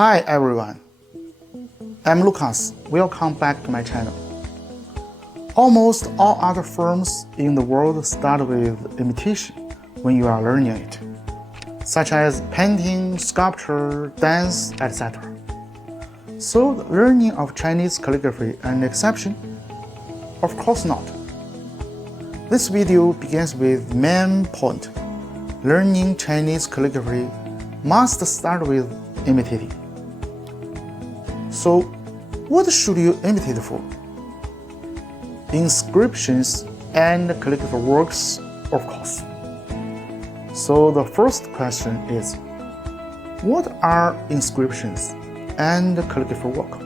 Hi everyone, I'm Lucas. Welcome back to my channel. Almost all other forms in the world start with imitation when you are learning it, such as painting, sculpture, dance, etc. So the learning of Chinese calligraphy an exception? Of course not. This video begins with main point. Learning Chinese calligraphy must start with imitating. So, what should you imitate for? Inscriptions and calligraphy works, of course. So the first question is, what are inscriptions and calligraphy work?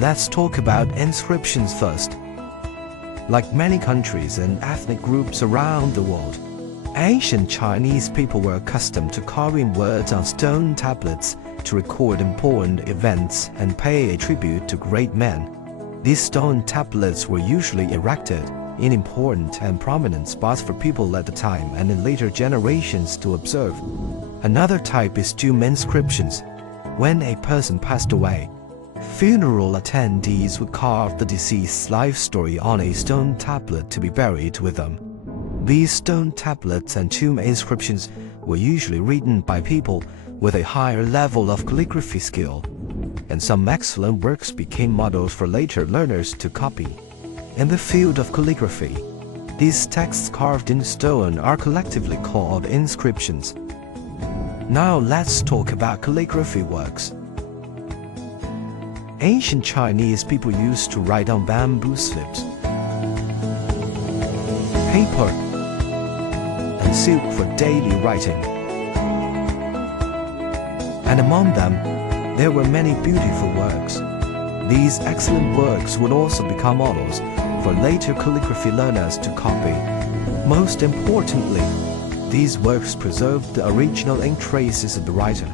Let's talk about inscriptions first. Like many countries and ethnic groups around the world, ancient Chinese people were accustomed to carving words on stone tablets to record important events and pay a tribute to great men. These stone tablets were usually erected in important and prominent spots for people at the time and in later generations to observe. Another type is tomb inscriptions. When a person passed away, funeral attendees would carve the deceased's life story on a stone tablet to be buried with them. These stone tablets and tomb inscriptions were usually written by people with a higher level of calligraphy skill, and some excellent works became models for later learners to copy. In the field of calligraphy, these texts carved in stone are collectively called inscriptions. Now let's talk about calligraphy works. Ancient Chinese people used to write on bamboo slips, paper, and silk for daily writing. And among them, there were many beautiful works. These excellent works would also become models for later calligraphy learners to copy. Most importantly, these works preserved the original ink traces of the writer.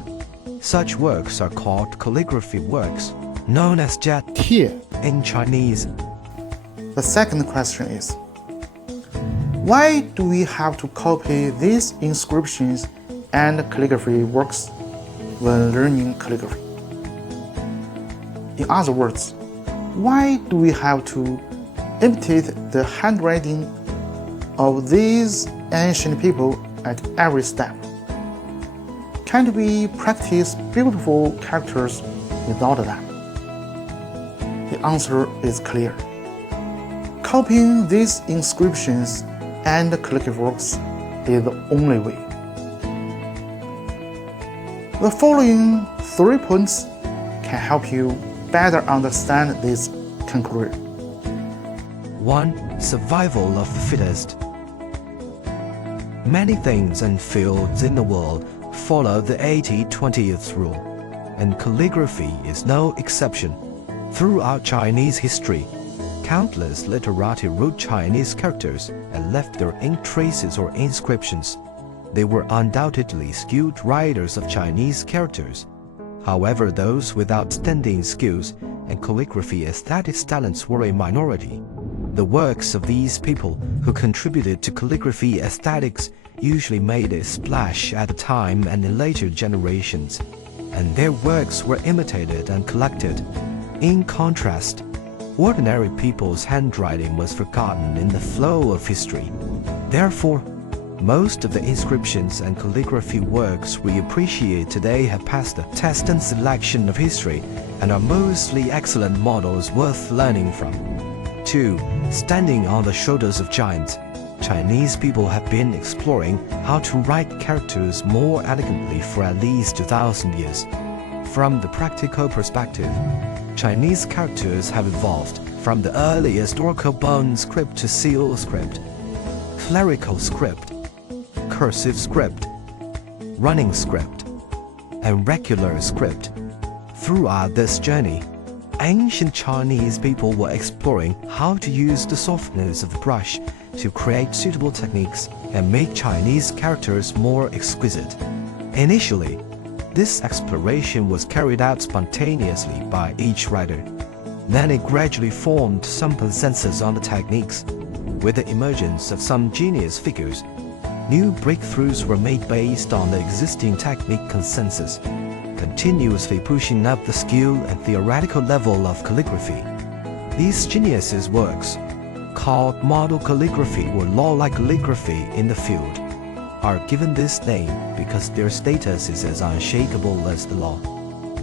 Such works are called calligraphy works, known as jet Here, in Chinese. the second question is, why do we have to copy these inscriptions and calligraphy works when learning calligraphy? In other words, why do we have to imitate the handwriting of these ancient people at every step? Can't we practice beautiful characters without them? The answer is clear. Copying these inscriptions and calligraphy works is the only way. The following 3 points can help you better understand this conclusion. 1. Survival of the fittest. Many things and fields in the world follow the 80-20th rule, and calligraphy is no exception. Throughout Chinese history, countless literati wrote Chinese characters and left their ink traces or inscriptions. They were undoubtedly skilled writers of Chinese characters. However, those with outstanding skills and calligraphy aesthetic talents were a minority. The works of these people who contributed to calligraphy aesthetics usually made a splash at the time and in later generations, and their works were imitated and collected. In contrast, ordinary people's handwriting was forgotten in the flow of history. Therefore, most of the inscriptions and calligraphy works we appreciate today have passed the test and selection of history and are mostly excellent models worth learning from. 2. Standing on the shoulders of giants. Chinese people have been exploring how to write characters more elegantly for at least 2,000 years. From the practical perspective, Chinese characters have evolved from the earliest oracle bone script to seal script, clerical script, cursive script, running script, and regular script. Throughout this journey, ancient Chinese people were exploring how to use the softness of the brush to create suitable techniques and make Chinese characters more exquisite. Initially, this exploration was carried out spontaneously by each writer. Then it gradually formed some consensus on the techniques. With the emergence of some genius figures, new breakthroughs were made based on the existing technique consensus. continuously pushing up the skill and theoretical level of calligraphy. These geniuses' works, called model calligraphy or law-like calligraphy in the field, are given this name because their status is as unshakable as the law.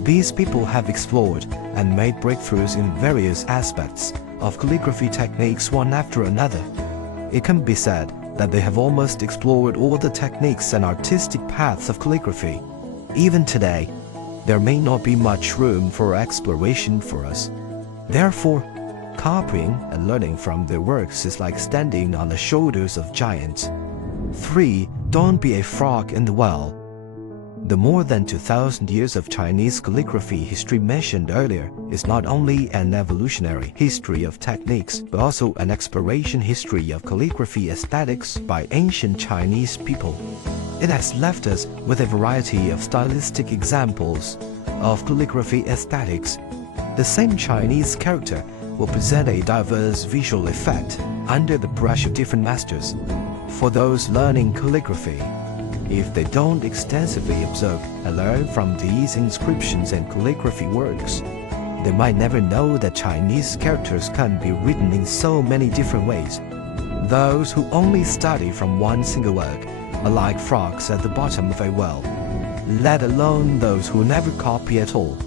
These people have explored and made breakthroughs in various aspects of calligraphy techniques one after another. It can be said that they have almost explored all the techniques and artistic paths of calligraphy. Even today, there may not be much room for exploration for us. Therefore, copying and learning from their works is like standing on the shoulders of giants. 3. Don't be a frog in the well. The more than 2,000 years of Chinese calligraphy history mentioned earlier is not only an evolutionary history of techniques, but also an exploration history of calligraphy aesthetics by ancient Chinese people. It has left us with a variety of stylistic examples of calligraphy aesthetics. The same Chinese character will present a diverse visual effect under the brush of different masters. For those learning calligraphy, if they don't extensively observe and learn from these inscriptions and calligraphy works, they might never know that Chinese characters can be written in so many different ways. Those who only study from one single work are like frogs at the bottom of a well, let alone those who never copy at all.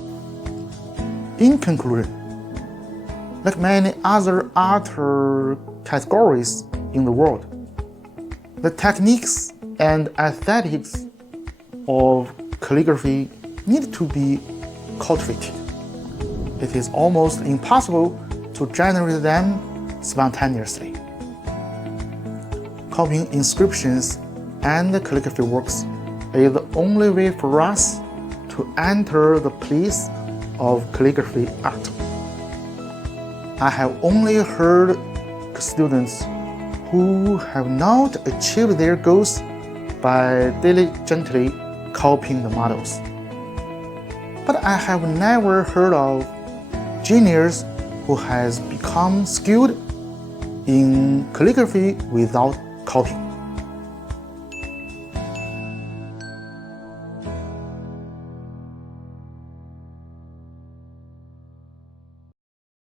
In conclusion, like many other art categories in the world, the techniques and aesthetics of calligraphy need to be cultivated. It is almost impossible to generate them spontaneously. Copying inscriptions and calligraphy works is the only way for us to enter the place of calligraphy art. I have only heard students who have not achieved their goals by diligently copying the models. But I have never heard of genius who has become skilled in calligraphy without copying.